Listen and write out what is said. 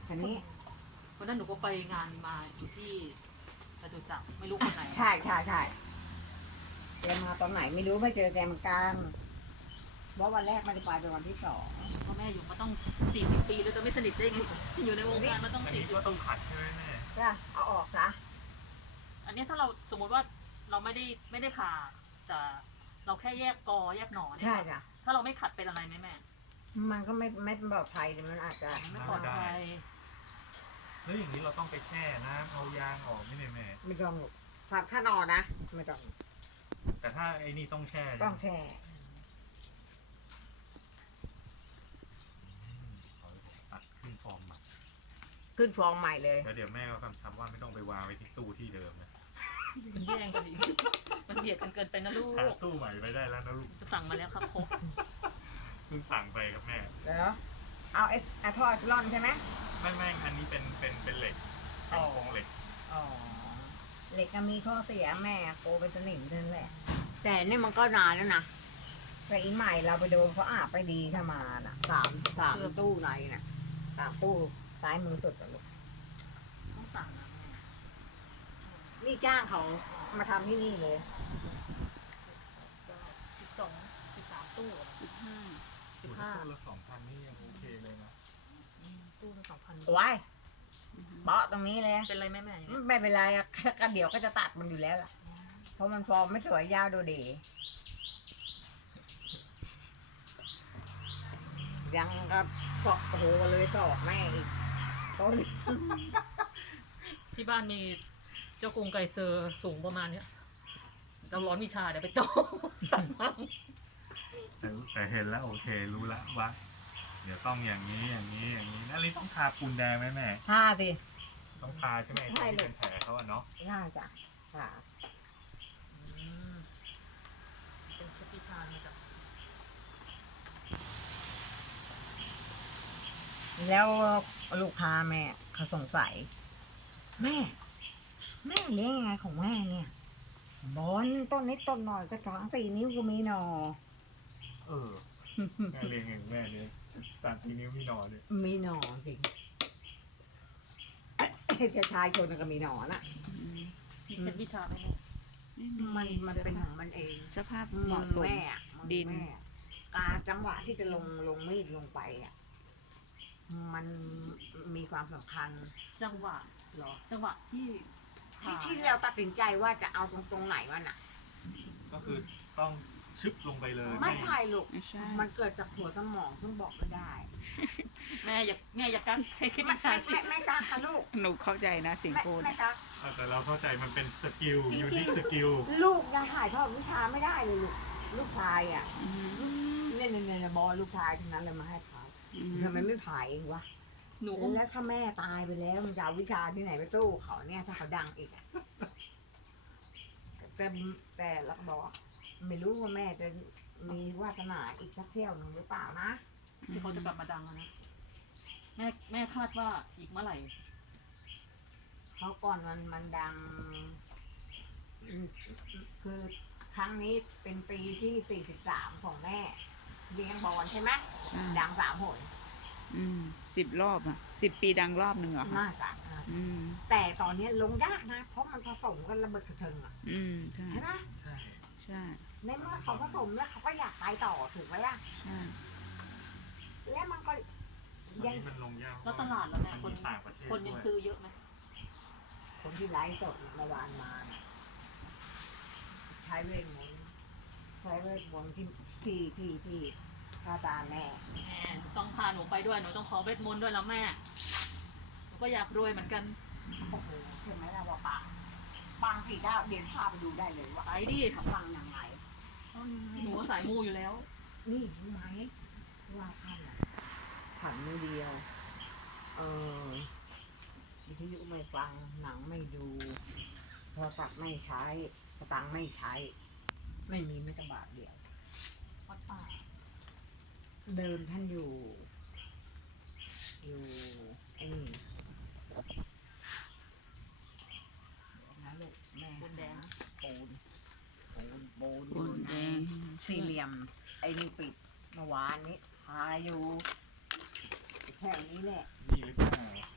อันนี้วันนั้นหนูก็ไปงานมาอยู่ที่จตุจักรไม่รู้คนไหนใช่แกมาตอนไหนไม่รู้ไม่เจอแกเหมือนกันเพราะวันแรกไม่ได้ไปเป็นวันที่ 2 เพราะแม่อยู่มาต้อง40 ปีแล้วจะไม่สนิทได้ไงอยู่ในวงการมาต้องอันนี้ก็ต้องขัดใช่ไหมแม่ก็เอาออกซะอันนี้ถ้าเราสมมติว่าเราไม่ได้ผ่าแต่เราแค่แยกกอแยกหนอนเนี่ใช่ยจ้ะถ้าเราไม่ขัดเป็นอะไรไหมแม่มันก็ไม่ปลอดภัยแต่มันอาจจะไม่ปลอดภัยแล้วอย่างนี้เราต้องไปแช่น้ำเอายางออกไม่ได้แม่ไม่ต้องหรอกผักถ้านอนนะไม่ต้องแต่ถ้าไอ้นี่ต้องแช่ต้องแช่เอาตัดขึ้นฟอร์มใหม่ขึ้นฟองใหม่เลยแล้วเดี๋ยวแม่ก็คำว่าไม่ต้องไปวางไว้ที่ตู้ที่เดิมนะมันแย่งกันอีกมันเบียดกันเกินไปนะลูหาก ตู้ใหม่ไปได้แล้วนะลูกจะสั่งมาแล้วครับโคกเพิ่งสั่งไปครับแม่เดี๋ยวเอาท่อเอสลอนใช่ไหมไม่อันนี้เป็นเหล็กเป็นโครงเหล็กอ๋อเหล็กก็มีข้อเสียแม่โกเป็นสนิมนั่นแหละ แต่นี่มันก็นานแล้วนะแต่อีใหม่เราไปโดนเขาอาบไปดีถ้ามาน่ะสามตู้ในน่ะ3 ตู้ซ้ายมือสุดอะลูกต้องสั่งนะแม่นี่จ้างเขามาทำที่นี่เลย 13 ตู้ตู้ 15 ละ2,000นี่ยังโอเคเลยนะตู้ละ2,000 โอ้ยเบาะตรงนี้เลยเป็นไรแม่อย่างเงี้ยไม่เป็นไรอะก็เดี๋ยวก็จะตัดมันอยู่แล้วล่ะ เพราะมันฟอร์มไม่สวยยาวดูดียังก็สอกโอ้โหเลยสอกแม่อีกต้นที่บ้านมีเจ้ากรุงไก่เซอร์สูงประมาณเนี้ยเราร้อนวิชาเดี๋ยวไปโตตัดมั่งแต่เห็นแล้วโอเครู้ละว่า เดี๋ยวต้องอย่างนี้นั่นนี่ต้องทาปูนแดงไหมแม่สิต้องทาใช่ไหมใช่ที่ลูกเป็นแผลเขาอะเนาะน่าจะค่ะเป็นชุดวิชามาจากแล้วลูกค้าแม่เขาสงสัย แม่เลี้ยงยังไงของแม่เนี่ยบอนต้นนิดต้นหน่อยก็3-4 นิ้วก็มีหนอเออแม่เลี้ยงเองแม่เนี่ย3-4 นิ้วมีหนอนเนี่ยมีหนอจริงชายชนก็มีหนอน่ะมีเคล็ดวิชาไหมแม่มันเป็นของมันเองสภาพเหมาะสมแม่อะมือดินแม่การจังหวะที่จะลงมีดลงไปอ่ะมันมีความสำคัญจังหวะเหรอจังหวะที่ผ่าที่เราตัดสินใจว่าจะเอาตรงไหนวะน่ะก็คือต้องชึบลงไปเลยไม่ใช่ลูกไม่ใช่มันเกิดจากหัวสมองซึ่งบอกไม่ได้แม่อย่ากักให้เคล็ดไม่วิชาสิไม่กล้าค่ะลูกหนูเข้าใจนะสิ่งไม่พูดไม่กล้าแต่เราเข้าใจมันเป็นสกิลยูนิคสกิลลูกยังถ่ายทอดวิชาไม่ได้เลยลูกชายอ่ะอืมเนี่ยบอลลูกชายทั้งนั้นเลยมาให้ถ่ายอืมทำไมไม่ถ่ายเองวะหนูแล้วถ้าแม่ตายไปแล้วมันจะเอาวิชาที่ไหนไปสู้เขาเนี่ยถ้าเขาดังอีกอะแต่เราก็บอกว่าไม่รู้ว่าแม่จะมีวาสนาอีกสักเที่ยวหนึ่งหรือเปล่านะที่เขาจะกลับมาดังแล้วนะแม่คาดว่าอีกเมื่อไหร่เขาก่อนมันดังคือครั้งนี้เป็นปีที่43ของแม่เลี้ยงบอลใช่ไหมใช่ดัง3 หน 10 รอบอ่ะ10 ปีดังรอบหนึ่งเหรอคะน่าจะอืมแต่ตอนนี้ลงยากนะ เพราะมันผสมกันระเบิดกระเทิงอ่ะใช่ใช่ไหมใช่ใช่ในเมื่อเขาผสมแล้วเขาก็อยากไปต่อถูกไหมล่ะใช่แล้วมันก็ตอนนี้มันลงยากแล้วตลาดแล้วแม่มันคนมีต่างประเทศคนยังด้วยซื้อเยอะไหมคนที่ไลฟ์สดเมื่อวานมาน่ะใช้เวทมนต์ที่พระอาจารย์แม่แม่ต้องพาหนูไปด้วยหนูต้องขอเวทมนต์ด้วยแล้วแม่หนูก็อยากรวยเหมือนกันโอ้โหใช่ไหมล่ะว่าปัง4 9เดี๋ยวพาไปดูได้เลยว่าไปดิปังยังไงหนูก็สายมูอยู่แล้วนี่รู้ไหมว่าท่านอ่ะขันมือเดียว วิทยุไม่ฟังหนังไม่ดูโทรศัพท์ไม่ใช้สตังค์ไม่ใช้ ไม่มีแม้แต่บาทเดียววัดป่าเดินท่านอยู่ไอ้นี่นะลูกแม่ปูนแดงปูนปูนแดงสี่เหลี่ยม ไอ้นี่ปิดเมื่อวานนี้พาอยู่แค่นี้แหละนี่หรือเปล่า